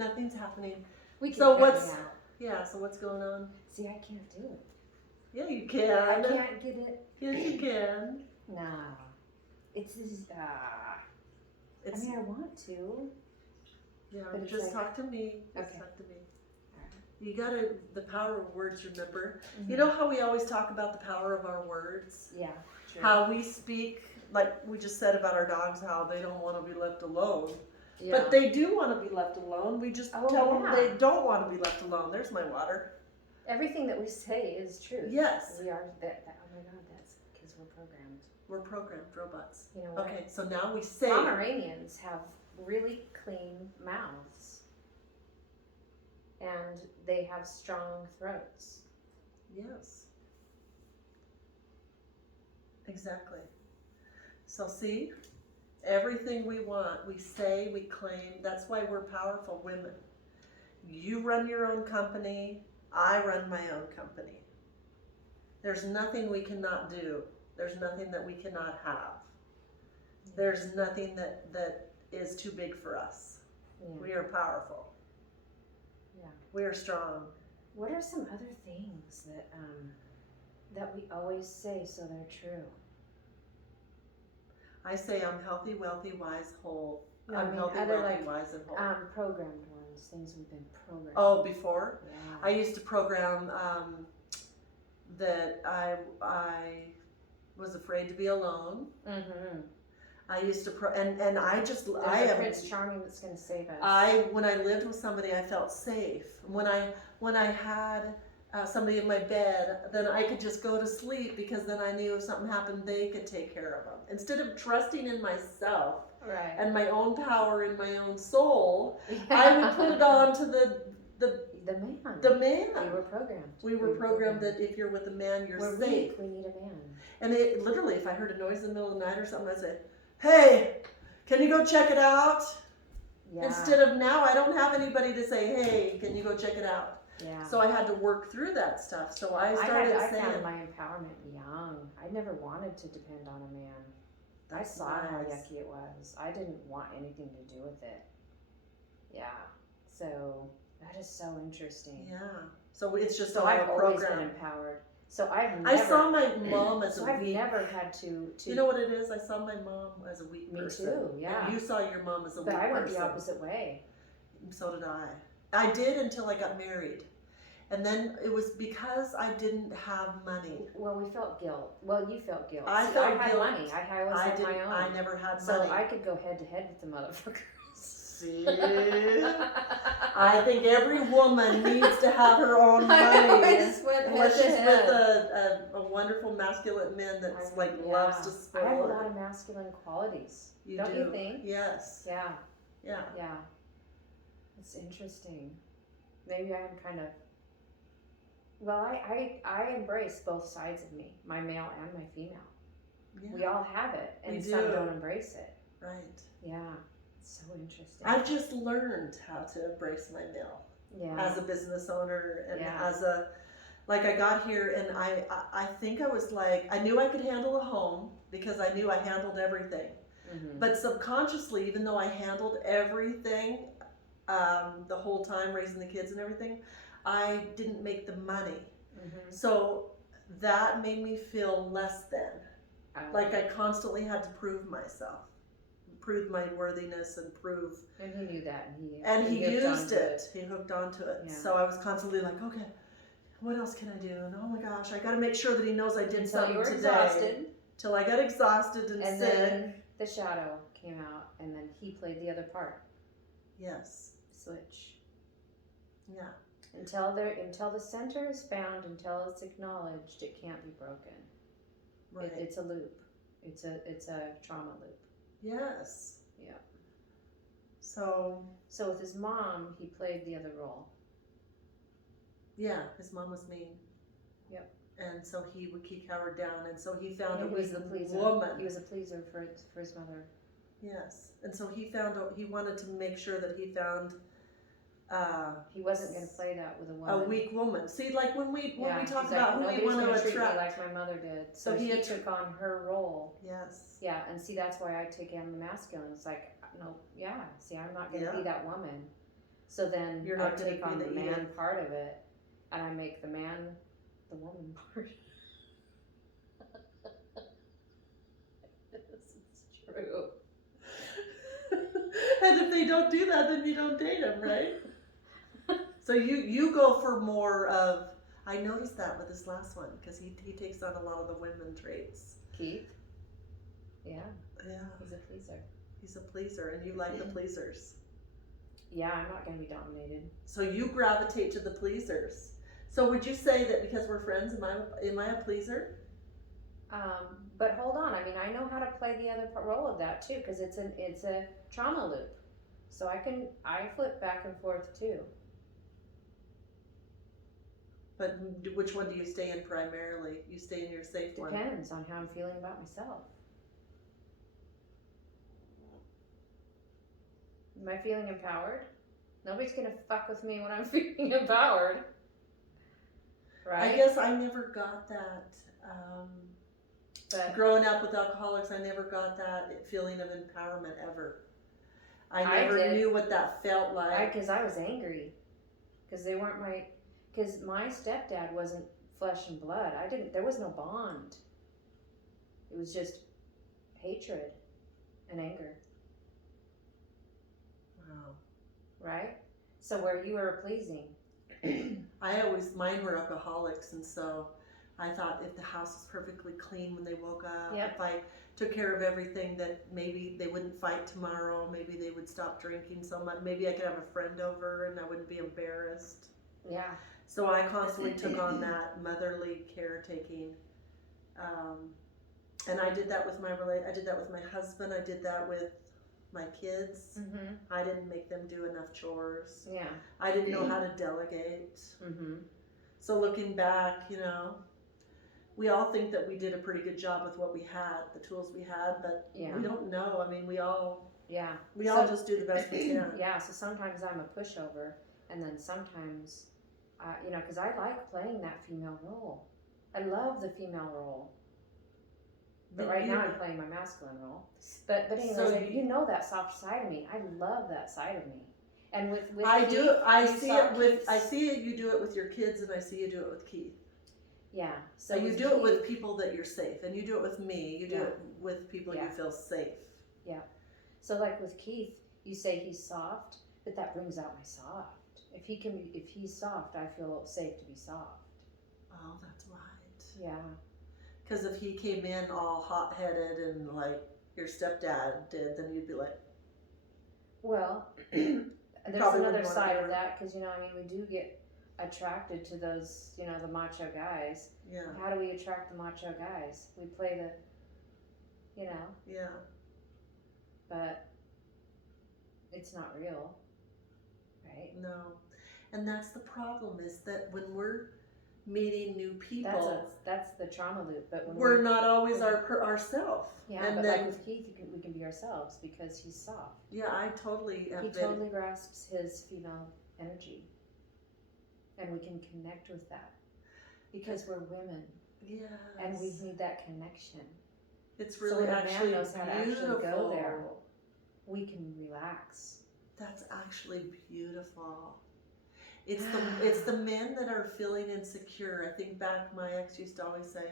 Nothing's happening. We keep So cutting what's out. yeah? So what's going on? See, I can't do it. Yeah, you I can. can't get it. Yes, you can. Nah. It's this, I It's mean, I want to. yeah. but it's Just like- talk to me. Just Okay. talk to me. You gotta the power of words. Remember, Mhm. you know how we always talk about the power of our words. Yeah, true. How we speak, like we just said about our dogs, how they don't want to be left alone. yeah. But they do want to be left alone. We just Oh, tell them yeah. they don't want to be left alone. There's my water. Everything that we say is true. Yes. We are that. Oh my God, that's because we're programmed. We're programmed robots. You know what? Okay, so now we say. Pomeranians have really clean mouths, and they have strong throats. Yes. Exactly. So see, everything we want, we say, we claim. That's why we're powerful women. You run your own company. I run my own company. There's nothing we cannot do. There's nothing that we cannot have. There's nothing that is too big for us. Yeah. We are powerful. Yeah. We are strong. What are some other things that we always say so they're true? I say I'm healthy, wealthy, wise, whole. No, I I'm mean, healthy, other wealthy, like, wise, and whole. Programmed ones, things we've been programmed. Oh, before? Yeah. I used to program that I was afraid to be alone. Mm-hmm. I used to and I just There's I a am Prince Charming that's going to save us. when I lived with somebody, I felt safe. When I had somebody in my bed, then I could just go to sleep because then I knew if something happened, they could take care of them. Instead of trusting in myself Right. and my own power in my own soul, I would put it on to the man. man. We were programmed. We were programmed that if you're with a man, you're We're safe. weak. We need a man. And it literally, if I heard a noise in the middle of the night or something, I'd say, "Hey, can you go check it out?" Yeah. Instead of now, I don't have anybody to say, "Hey, can you go check it out?" Yeah. So I had to work through that stuff. So I started I saying, found my empowerment young. I never wanted to depend on a man. I saw how nice. yucky it was. I didn't want anything to do with it. Yeah. So that is so interesting. Yeah. So it's just So all I've a always been program. empowered. So I've never. I saw my mom as so a I've weak. never had to. You know what it is? I saw my mom as a weak Me person. too. Yeah. And you saw your mom as a But weak I went person. the opposite way. So did I. I did until I got married. And then it was because I didn't have money. Well, we felt guilt. Well, you felt guilt. I See, felt I had guilt. money. I always had my own. I never had so money. I could go head to head with the motherfuckers. See? I think every woman needs to have her own money. I just went Unless head she's to with head. a wonderful masculine man that's Yeah. loves to spoil I have a her. lot of masculine qualities. You Don't do. you think? Yes. Yeah. Yeah. Yeah. It's interesting. Maybe I'm kind of. Well, I embrace both sides of me, my male and my female. Yeah. We all have it, and We some do. don't embrace it. Right. Yeah. It's so interesting. I've just learned how to embrace my male yeah. as a business owner and Yeah. as a, like I got here and I think I was like, I knew I could handle a home because I knew I handled everything. Mm-hmm. But subconsciously, even though I handled everything the whole time, raising the kids and everything, I didn't make the money. Mm-hmm. So that made me feel less than. Like I constantly had to prove myself, prove my worthiness and prove. And he knew that. And he hooked used onto it. He hooked onto it. Yeah. So I was constantly like, okay, what else can I do? And oh my gosh, I got to make sure that he knows I did Until something you were today. exhausted. Till I got exhausted and sick. Then the shadow came out, and then he played the other part. Yes. Switch. Yeah. Until the center is found, until it's acknowledged, it can't be broken. Right. It's a loop. It's a trauma loop. Yes. Yeah. So with his mom, he played the other role. yeah, his mom was mean. Yep. And so he cowered down, and so he found And a he was weak the pleaser. woman. He was a pleaser for his mother. Yes, and so he wanted to make sure that he found He wasn't going to play that with a woman. a weak woman. See, like when we talk he's about like, who we want to treat me attract. like my mother did. So he he took on her role. Yes. Yeah, and see, that's why I take on the masculine. It's like, no, yeah. See, I'm not going to be that woman. So then You're I not gonna take be on the the man Edith. part of it, and I make the man the woman part. This is true. And if they don't do that, then you don't date them, right? So you go for more of. I noticed that with this last one because he takes on a lot of the women traits. Keith? Yeah, Yeah, he's a pleaser. he's a pleaser, and you like the pleasers. Yeah, I'm not going to be dominated. So you gravitate to the pleasers. So would you say that because we're friends, am I a pleaser? But hold on, I mean, I know how to play the other role of that too, because it's a trauma loop. So I flip back and forth too. But which one do you stay in primarily? You stay in your safe one. Depends on how I'm feeling about myself. Am I feeling empowered? Nobody's gonna fuck with me when I'm feeling empowered. Right? I guess I never got that. But Growing up with alcoholics, I never got that feeling of empowerment ever. I never did. knew what that felt like. because I was angry. Because they weren't because my stepdad wasn't flesh and blood. There was no bond. It was just hatred and anger. Wow. Right? So where you were pleasing. Mine were alcoholics, and so I thought if the house was perfectly clean when they woke up, Yep. if I took care of everything, that maybe they wouldn't fight tomorrow, maybe they would stop drinking so much, maybe I could have a friend over and I wouldn't be embarrassed. Yeah. So I constantly took on that motherly caretaking, and I did that with I did that with my husband. I did that with my kids. Mm-hmm. I didn't make them do enough chores. Yeah. I didn't know how to delegate. Mm-hmm. So looking back, we all think that we did a pretty good job with what we had, the tools we had, but Yeah. we don't know. I mean, we all Yeah. just do the best we can. Yeah, so sometimes I'm a pushover, and then sometimes, because I like playing that female role. I love the female role. But right now I'm playing my masculine role. But anyways, So you know that soft side of me. I love that side of me. And with I Keith, do. I you see saw it with. Keith's- I see it. You do it with your kids, and I see you do it with Keith. Yeah. So you do it with people that you're safe, and you do it with me. You do Yeah. it with people you feel safe. Yeah. So like with Keith, you say he's soft, but that brings out my soft. If he's soft, I feel safe to be soft. Oh, that's right. Yeah. Because if he came in all hot-headed and like your stepdad did, then you'd be like, well, there's Probably another wouldn't wanna side be of that because we do get attracted to those, the macho guys. yeah, How do we attract the macho guys? We play the, yeah. but it's not real, right? No, and that's the problem is that when we're meeting new people, That's the trauma loop. But when we're not always ourself. yeah, and but then, like with Keith, we can be ourselves because he's soft. yeah, I totally have He been. totally grasps his female energy, and we can connect with that because we're women, Yes. and we need that connection. It's So really when a man actually knows how to actually beautiful. go there, we can relax. That's actually beautiful. It's the men that are feeling insecure. I think back, my ex used to always say,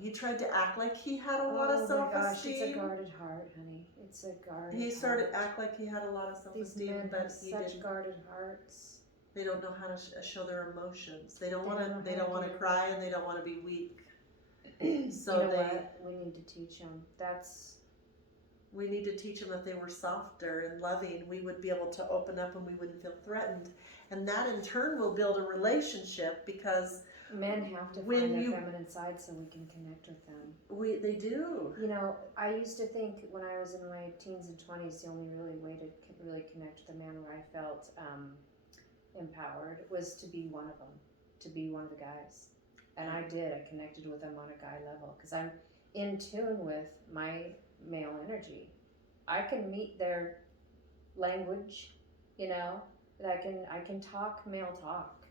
he tried to act like he had a lot of self-esteem. Oh my gosh, it's a guarded heart, honey. It's a guarded He started to heart. act like he had a lot of These self-esteem, men but have he such didn't. guarded hearts. They don't know how to show their emotions. They don't They want don't know to. They how don't to want do to it. cry, and they don't want to be weak. So you know what? We need to teach them. We need to teach them if they were softer and loving, we would be able to open up and we wouldn't feel threatened. And that in turn will build a relationship because Men have to when find their you- feminine side so we can connect with them. they do. I used to think when I was in my teens and 20s, the only really way to really connect with a man where I felt empowered was to be one of them, to be one of the guys. And I did. I connected with them on a guy level because I'm in tune with my male energy. I can meet their language, that I can talk male talk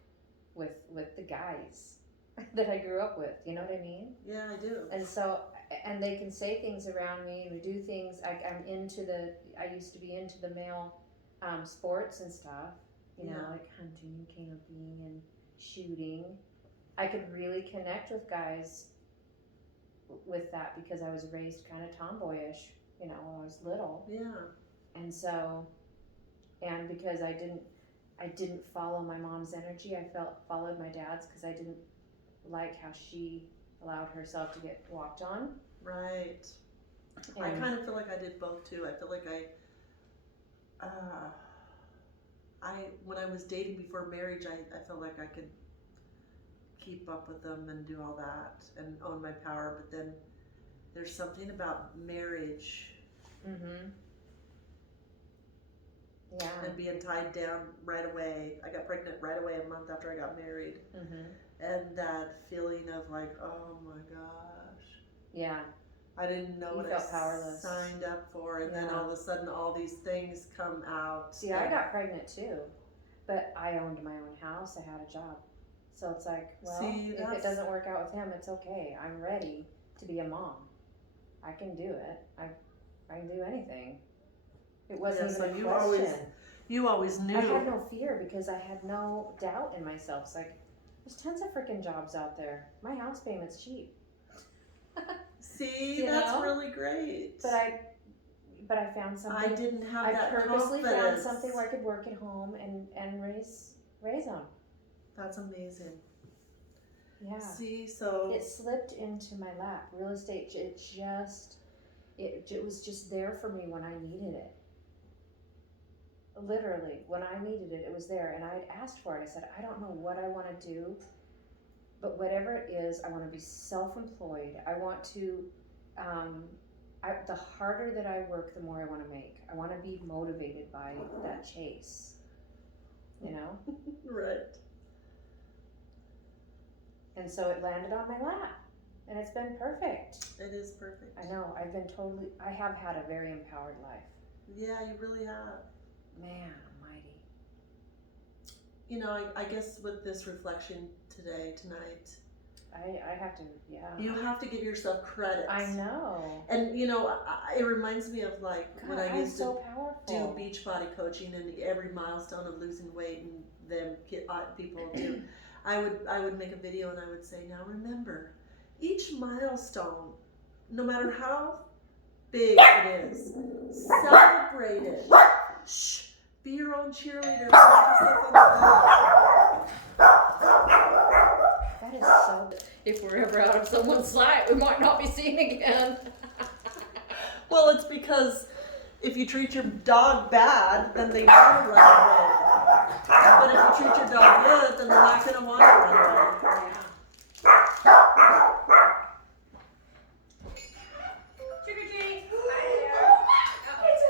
with the guys that I grew up with. You know what I mean? Yeah, I do. And so, and they can say things around me, and we do things. I used to be into the male sports and stuff, you know, Yeah. like hunting, camping, and shooting. I could really connect with guys with that because I was raised kind of tomboyish, you know, when I was little. Yeah. And so, and because I didn't follow my mom's energy, I followed my dad's because I didn't like how she allowed herself to get walked on. Right. And I kind of feel like I did both too. I feel like when I was dating before marriage, I felt like I could keep up with them and do all that and own my power. But then there's something about marriage yeah. and being tied down right away. I got pregnant right away a month after I got married. And that feeling of like, oh my gosh. Yeah. I didn't know You what felt I powerless. signed up for, and then Yeah. all of a sudden all these things come out. See, I got pregnant too, but I owned my own house. I had a job. So it's like, well, See, if it doesn't work out with him, it's okay. I'm ready to be a mom. I can do it. I can do anything. It wasn't Yeah, so even a you question. You always knew. I had no fear because I had no doubt in myself. It's like, there's tons of freaking jobs out there. My house payment's cheap. See, You that's know? really great. But I found something. I didn't have I that purposely found confidence. something where I could work at home and raise them. That's amazing. Yeah. See, so It slipped into my lap. Real estate, it was just there for me when I needed it. Literally, when I needed it, it was there. And I asked for it. I said, I don't know what I want to do, but whatever it is, I want to be self-employed. I want to, the harder that I work, the more I want to make. I want to be motivated by that chase, you know? right. And so it landed on my lap, and it's been perfect. It is perfect. I know, I have had a very empowered life. Yeah, you really have. Man almighty. You know, I guess with this reflection tonight, I have to, yeah. you have to give yourself credit. I know. And you know, it reminds me of like when I used to do beach body coaching, and every milestone of losing weight and them people do. I would make a video and I would say, now remember, each milestone, no matter how big it is, celebrate it. Shh, be your own cheerleader. Pat yourself on the back. That is so good. If we're ever out of someone's sight, we might not be seen again. Well, it's because if you treat your dog bad, then they will run away. But if you treat your dog good, then they're not going to want to run away. Trick or treat. Hi there. It's a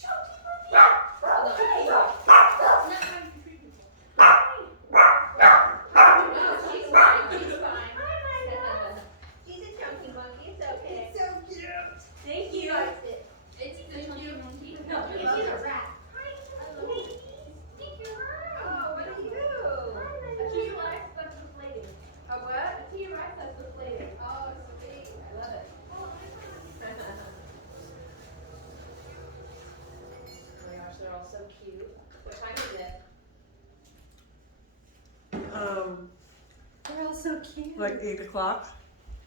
chunky monkey. She's fine. She's fine. She's a chunky monkey. It's okay. It's so cute. Thank you. It's a chunky monkey. No, It's a rat. Oh, what are you? A T-Rex that's deflated. A what? A T-Rex that's deflated. Oh, sweet. I love it. Oh my gosh, they're all so cute. What time is it? They're all so cute. Like 8 o'clock.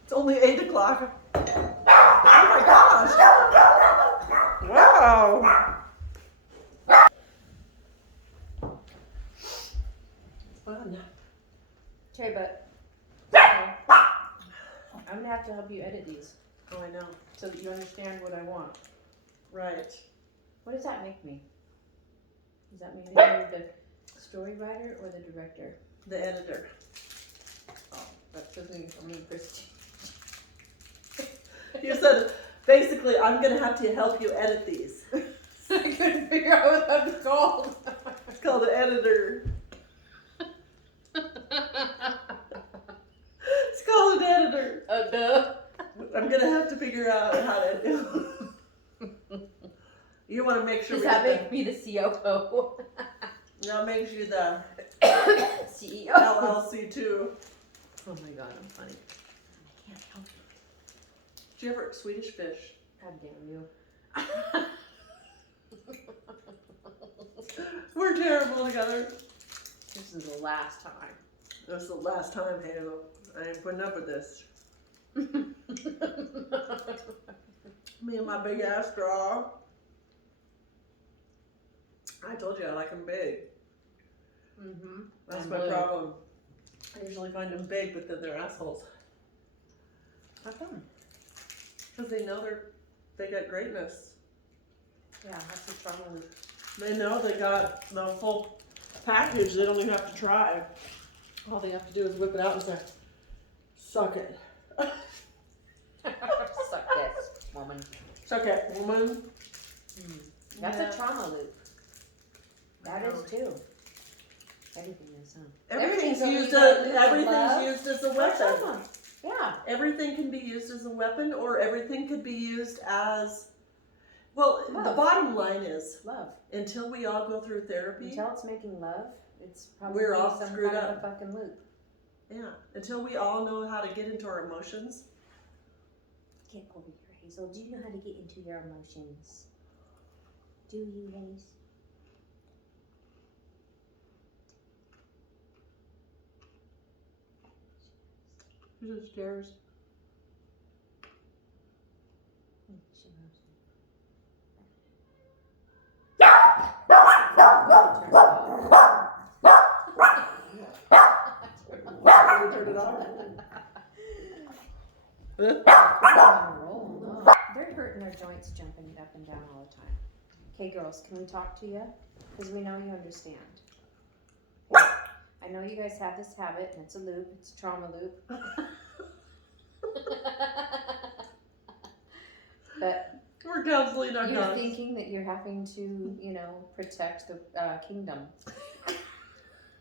It's only 8 o'clock. Oh my gosh. Wow. Fun. Okay, but I'm gonna have to help you edit these Oh, I know. so that you understand what I want. Right. What does that make me? Does that make me the story writer or the director? The editor. Oh, that doesn't mean for me, Christy. You said, basically, I'm going to have to help you edit these. I couldn't figure out what that was called. It's called an editor. It's called an editor. Duh. I'm going to have to figure out how to do. You want to make sure Does we that get make me the COO? that makes you the CEO. LLC too. Oh my god, I'm funny. I can't help it. Did you ever Swedish fish? God damn you. terrible together. This is the last time. This is the last time, Hazel. I ain't putting up with this. Me and my big ass straw. I told you I like them big. Mm-hmm. That's my problem. I usually find them big, but then they're assholes. How come? Because they know they got greatness. Yeah, that's the problem. They know they got the full package. They don't even have to try. All they have to do is whip it out and say, "Suck it." Suck this, woman. Suck it, woman. That's Yeah. a trauma loop. That is too. Everything is, huh? Everything's a used loop as of everything's love used as a or weapon. trauma. Yeah. Everything can be used as a weapon, or everything could be used as. Well, the Love. bottom line is, Love. until we all go through therapy, Until it's making love, it's probably We're all some screwed kind up. of a fucking loop. yeah, until we all know how to get into our emotions. Get over here, Hazel. Do you know how to get into your emotions? Do you, Hazel? She just stares. She loves me. Turn it off. They're hurting their joints, jumping up and down all the time. Okay, girls, can we talk to you? Because we know you understand. I know you guys have this habit, and it's a loop. It's a trauma loop. But We're counseling our you're dogs. thinking that you're having to, protect the kingdom.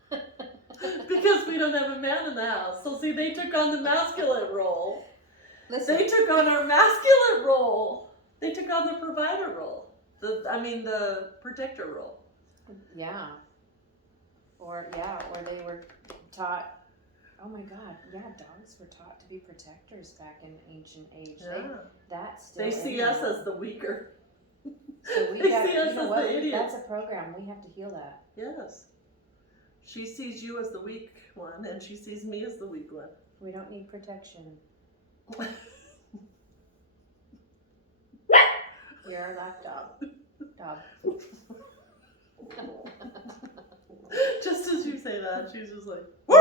Because we don't have a man in the house. So see, they took on the masculine role. Listen, They took on our masculine role. They took on the provider role. The protector role. yeah. Or they were taught, oh my God, yeah, dogs were taught to be protectors back in ancient age. Yeah. That's still They in see there. us as the weaker. So we they got, see us you know as what? the idiots. That's a program. We have to heal that. Yes. She sees you as the weak one, and she sees me as the weak one. We don't need protection. You're our lapdog. Dog. Just as you say that, she's just like, "Woo!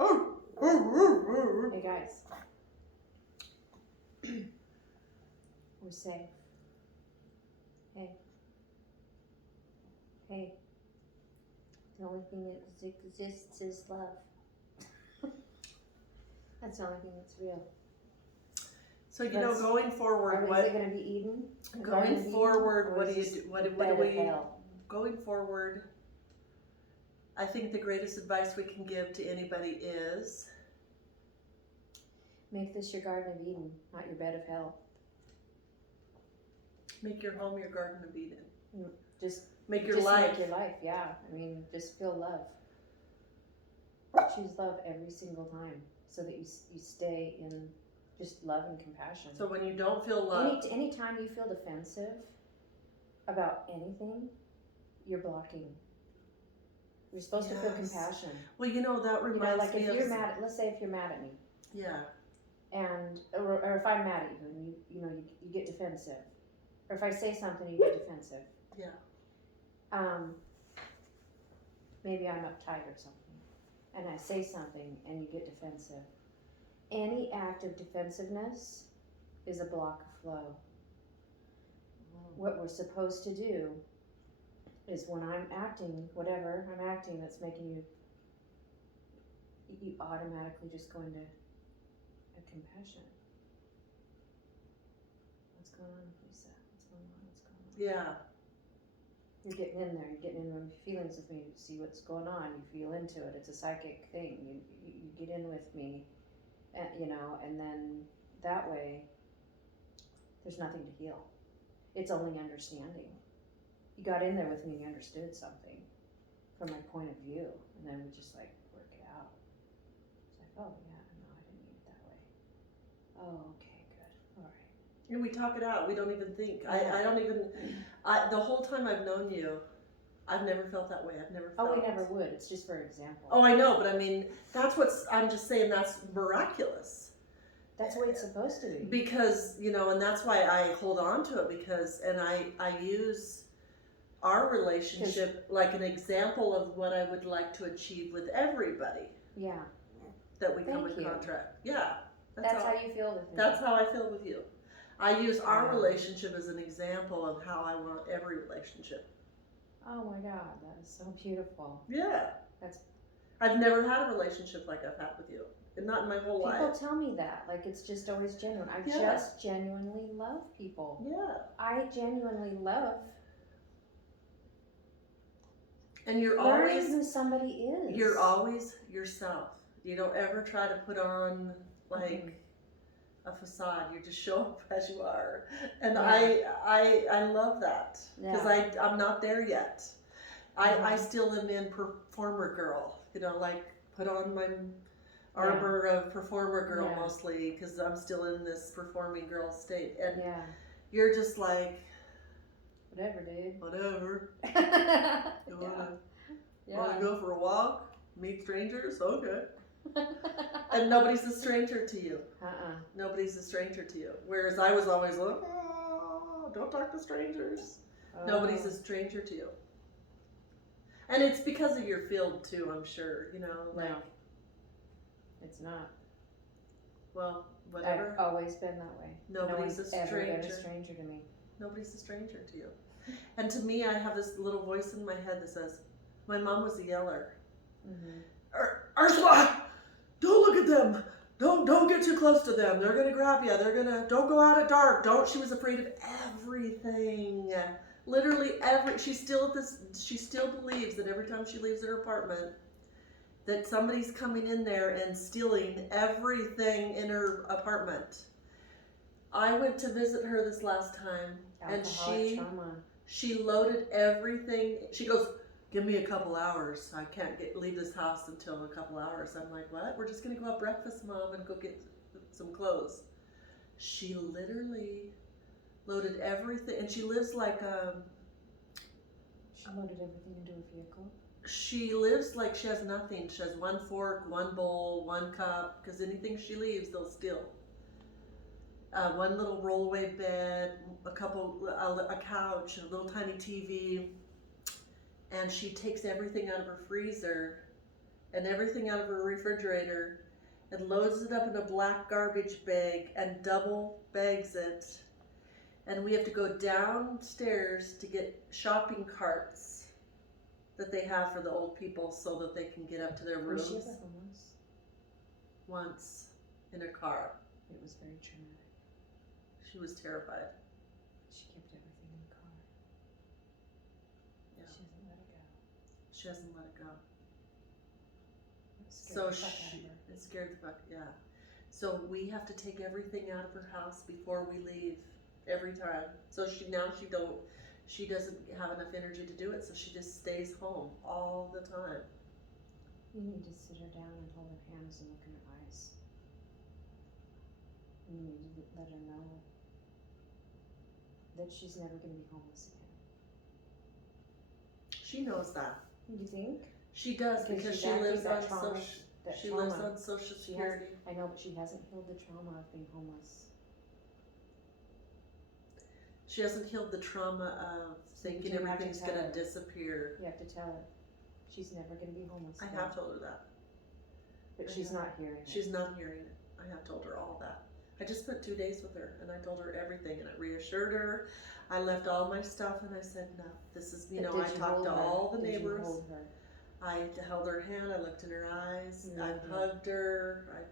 Oh, oh, Hey guys. We're safe. Hey. Hey. The only thing that exists is love. That's the only thing that's real. So going forward, Is it going to be Eden? going forward, Or what do is you this do? the What do bed we? of hell? Going forward, I think the greatest advice we can give to anybody is Make this your Garden of Eden, not your bed of hell. make your home your Garden of Eden. Just Make your just life. Make your life, yeah. I mean, just feel love. Choose love every single time, so that you stay in just love and compassion. So when you don't feel love, Anytime you feel defensive about anything, you're blocking. You're supposed to feel Yes. compassion. well, that reminds Like me if of. you're mad, let's say if you're mad at me, Yeah. and or if I'm mad at you and you get defensive, or if I say something you get defensive. Yeah. Maybe I'm uptight or something, and I say something and you get defensive. Any act of defensiveness is a block of flow. What we're supposed to do is when I'm acting, whatever I'm acting that's making you automatically just go into a compassion. What's going on, Lisa? What's going on? Yeah. You're getting in there. You're getting in your feelings with me. You see what's going on. You feel into it. It's a psychic thing. You get in with me, and then that way, there's nothing to heal. It's only understanding. You got in there with me and you understood something from my point of view, and then we just work it out. It's like, oh yeah, no, I didn't mean it that way. Oh, okay, good, all right. And we talk it out. We don't even think. Yeah. The whole time I've known you, I've never felt that way. I've never Oh, felt. we never would. It's just for example. Oh, I know, but I mean, I'm just saying that's miraculous. That's what it's supposed to be. Because, and that's why I hold on to it and I use our relationship like an example of what I would like to achieve with everybody Yeah. that we come Thank in you. contract. Yeah. That's how you feel with me. That's how I feel with you. I use our Yeah. relationship as an example of how I want every relationship. Oh my God, that is so beautiful. Yeah. That's. I've never had a relationship like I've had with you. And not in my whole People life. tell me that, like it's just always genuine. I Yeah. just genuinely love people. Yeah. I genuinely love And you're learning always who somebody is. You're always yourself. You don't ever try to put on like a facade. You just show up as you are, and Yeah. I love that because I'm not there yet. I still am in performer girl. Like put on my armor of performer girl mostly because I'm still in this performing girl state, and you're just like whatever, dude. Whatever. You wanna Yeah. go for a walk? Meet strangers? Okay. And nobody's a stranger to you. Nobody's a stranger to you. Whereas I was always like, oh, don't talk to strangers. Nobody's a stranger to you. And it's because of your field too, I'm sure. Like. No. It's not. Well, whatever. I've always been that way. Nobody's a stranger. Ever been a stranger to me. Nobody's a stranger to you. And to me, I have this little voice in my head that says, my mom was a yeller. Ursula, don't look at them. Don't get too close to them. They're gonna grab you. Don't go out at dark. She was afraid of everything. Literally she still believes that every time she leaves her apartment that somebody's coming in there and stealing everything in her apartment. I went to visit her this last time. Alcoholic trauma. She loaded everything. She goes, give me a couple hours. I can't leave this house until a couple hours. I'm like, what? We're just going to go have breakfast, Mom, and go get some clothes. She literally loaded everything. And she lives like She loaded everything into a vehicle? She lives like she has nothing. She has one fork, one bowl, one cup, because anything she leaves, they'll steal. One little rollaway bed, a couch, a little tiny TV, and she takes everything out of her freezer and everything out of her refrigerator and loads it up in a black garbage bag and double bags it. And we have to go downstairs to get shopping carts that they have for the old people so that they can get up to their rooms. Was she ever homeless? Once, in a car. It was very traumatic. She was terrified. She kept everything in the car. Yeah. She hasn't let it go. She hasn't let it go. It scared the fuck, yeah. So we have to take everything out of her house before we leave every time. So she doesn't have enough energy to do it, so she just stays home all the time. You need to sit her down and hold her hands and look in her eyes. And you need to let her know that she's never going to be homeless again. She knows that. You think? She does because she lives on Social She Security. I know, but she hasn't healed the trauma of being homeless. She hasn't healed the trauma of thinking you have to everything's tell going to her. disappear. You have to tell her. She's never going to be homeless I again. have told her that. But she's not hearing it. She's not hearing it. I have told her all that. I just spent 2 days with her and I told her everything and I reassured her. I left all my stuff and I said, no, this is, I talked to all the neighbors. Did you hold her? I held her hand, I looked in her eyes, I Mhm. hugged her.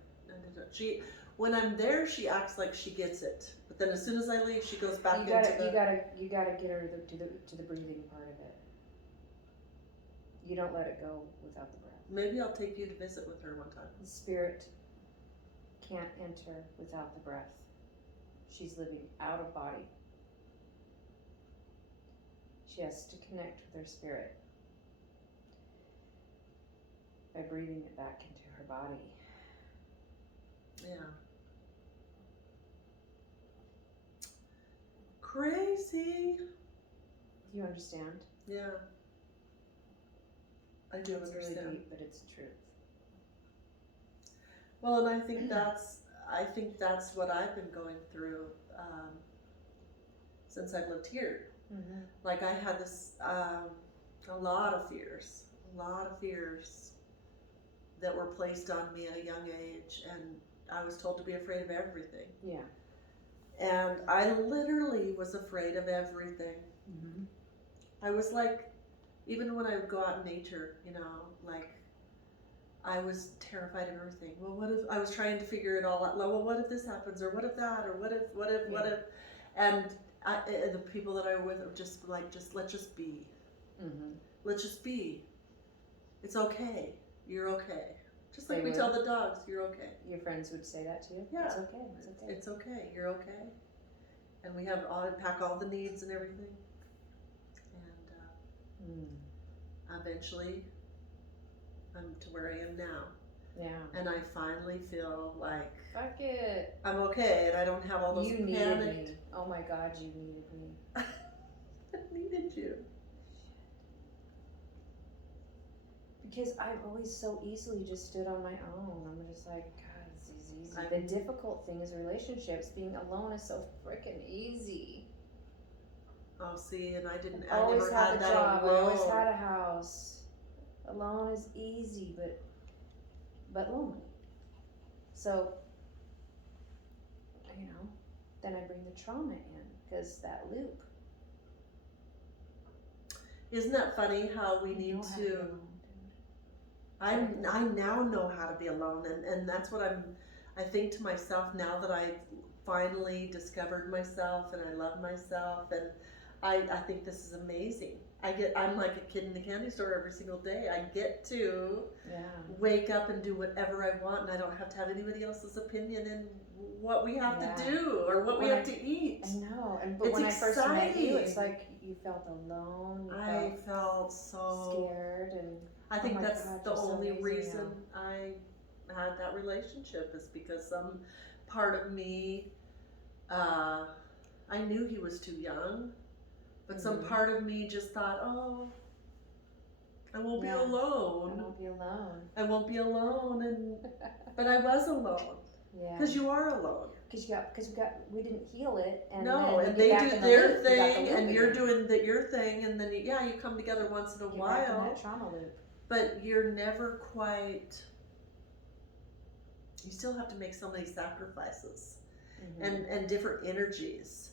When I'm there, she acts like she gets it. But then as soon as I leave, she goes back You gotta into get her to the breathing part of it. You don't let it go without the breath. Maybe I'll take you to visit with her one time. The spirit can't enter without the breath. She's living out of body. She has to connect with her spirit by breathing it back into her body. Yeah. Crazy. Do you understand? Yeah. I do It's really understand. deep, but it's the truth. Well, and I think that's what I've been going through since I lived here. Mm-hmm. Like I had this a lot of fears that were placed on me at a young age, and I was told to be afraid of everything. Yeah. And I literally was afraid of everything. Mm-hmm. I was like, even when I would go out in nature, you know, like I was terrified of everything. Well, what if I was trying to figure it all out? Well, what if this happens, or what if that, or what if, and the people that I were with were just like, let's just be. Mm-hmm. Let's just be. It's okay. You're okay. Just like They we would? tell the dogs, you're okay. Your friends would say that to you? Yeah. It's okay. It's okay. It's okay. You're okay. And we have unpack all the needs and everything. And eventually, I'm to where I am now. Yeah. And I finally feel like Fuck it. I'm okay, and I don't have all those You needed panicked. me. Oh my God, you needed me. I needed you. Because I've always so easily just stood on my own. I'm just like, God, this is easy. I'm- The difficult thing is relationships. Being alone is so freaking easy. Oh, see, and I Always never had had a that job. I alone. always had a house. Alone is easy, but lonely. So, you know, then I bring the trauma in because that loop. Isn't that funny how we I need know how be to? alone, dude. I now know how to be alone, and that's what I think to myself now that I've finally discovered myself and I love myself, and I think this is amazing. I'm like a kid in the candy store every single day. I get to Yeah. wake up and do whatever I want, and I don't have to have anybody else's opinion in what we have Yeah. to do or what we When have to eat. I know, but It's when I first met you, it's exciting. like you felt alone. You I felt felt so scared, and I think my that's God, the you're so only amazing reason I had that relationship is because some part of me, I knew he was too young, but some Mhm. part of me just thought, oh, I won't Yeah. be I alone. won't be alone. I won't be alone, but I was alone Yeah. because you are alone. Because we didn't heal it, and No, then and we they get back do in the their loop. We got the thing, loop and you're again. doing your thing, and then you come together once in a Get back in while. that trauma loop. But you're never quite, you still have to make so many sacrifices Mhm. and different energies.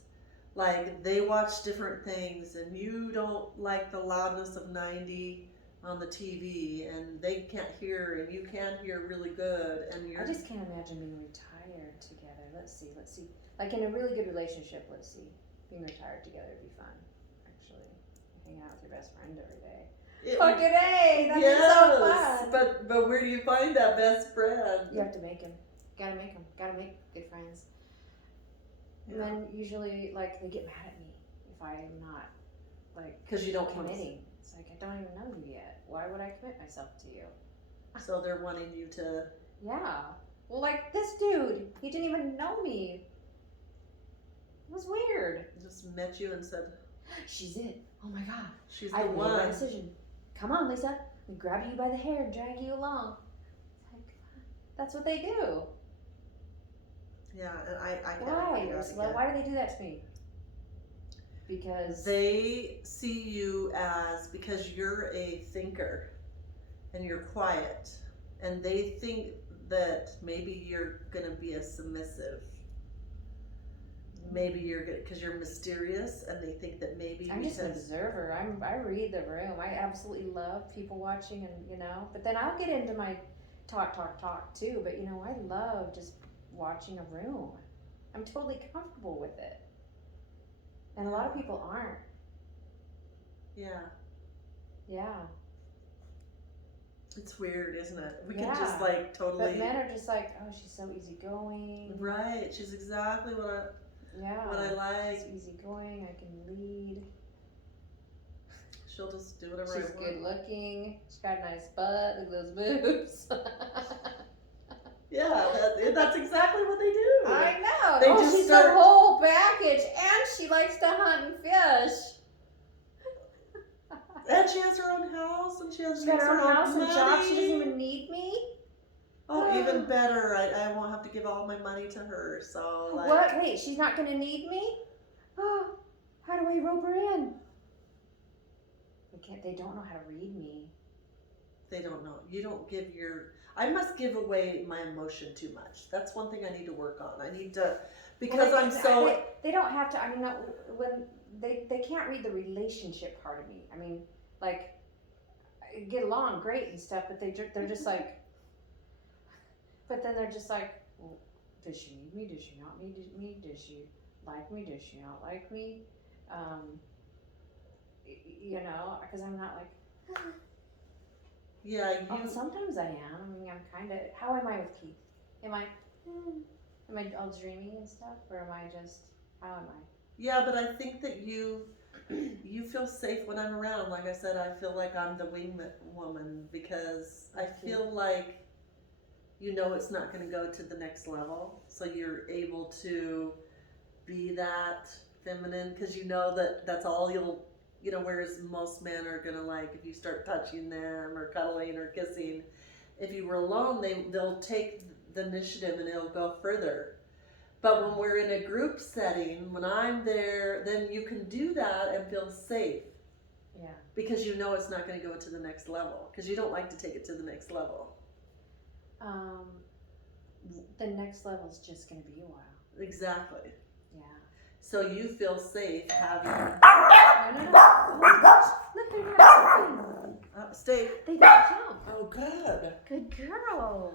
Like they watch different things and you don't like the loudness of 90 on the TV and they can't hear and you can hear really good and I you're just can't imagine being retired together. Let's see. Like in a really good relationship, let's see. Being retired together would be fun, actually. Hanging out with your best friend every day. Fucking A! That'd be so fun! but where do you find that best friend? You have to make him. Gotta make him. Gotta make good friends. And Yeah. then usually, like, they get mad at me if I'm not, like, 'Cause you don't want to- committing. It's like, I don't even know you yet. Why would I commit myself to you? So they're wanting you to. Yeah. Well, like, this dude, he didn't even know me. It was weird. Just met you and said, She's it. Oh my God. she's I the made my one. decision. Come on, Lisa. We grab you by the hair and drag you along. It's like, that's what they do. Yeah, and I can't Why? figure out Ursula? again. Why do they do that to me? Because They see you as, because you're a thinker and you're quiet, and they think that maybe you're gonna be a submissive. Maybe you're gonna, because you're mysterious, and they think that maybe I'm just an because observer. I read the room. I absolutely love people watching, and but then I'll get into my talk too. But I love just watching a room. I'm totally comfortable with it, and a lot of people aren't. yeah, Yeah, it's weird, isn't it? We can Yeah. just like totally but men are just like, oh, she's so easygoing. right. She's exactly what I Yeah, like. she's easygoing. I can lead. She'll just do whatever She's I want. good looking. She's got a nice butt. Look at those boobs. Yeah, that's exactly what they do. I know. They just she's start- the whole package, and she likes to hunt and fish. And And she has her own house, and she has She's got her own house and job. She doesn't money. even need me. Oh, even better. I won't have to give all my money to her. So like, What? Wait, she's not gonna need me? Oh, how do I rope her in? They don't know how to read me. they don't know. You don't give your. I must give away my emotion too much. That's one thing I need to work on. I need to, because Well, I'm so. They don't have to. I mean, when they can't read the relationship part of me. I mean, like, I get along great and stuff, but they're just like. But then they're just like, well, does she need me? Does she not need me? Does she like me? Does she not like me? You know, because I'm not like. Yeah, Oh, you. sometimes I am. I mean, I'm kind of. How am I with Keith? Am I all dreamy and stuff, or am I just? How am I? Yeah, but I think that you feel safe when I'm around. Like I said, I feel like I'm the wing woman because I feel like you know it's not going to go to the next level. So you're able to be that feminine because you know that that's all you'll, you know, whereas most men are going to like, if you start touching them or cuddling or kissing, if you were alone, they'll take the initiative and it'll go further. But when we're in a group setting, when I'm there, then you can do that and feel safe. Yeah. Because you know it's not going to go to the next level. Because you don't like to take it to the next level. The next level's just gonna be a while. Exactly. Yeah. So you feel safe having. No. Oh, look, they're not jumping. Stay. They don't jump. Oh, good. Good girls.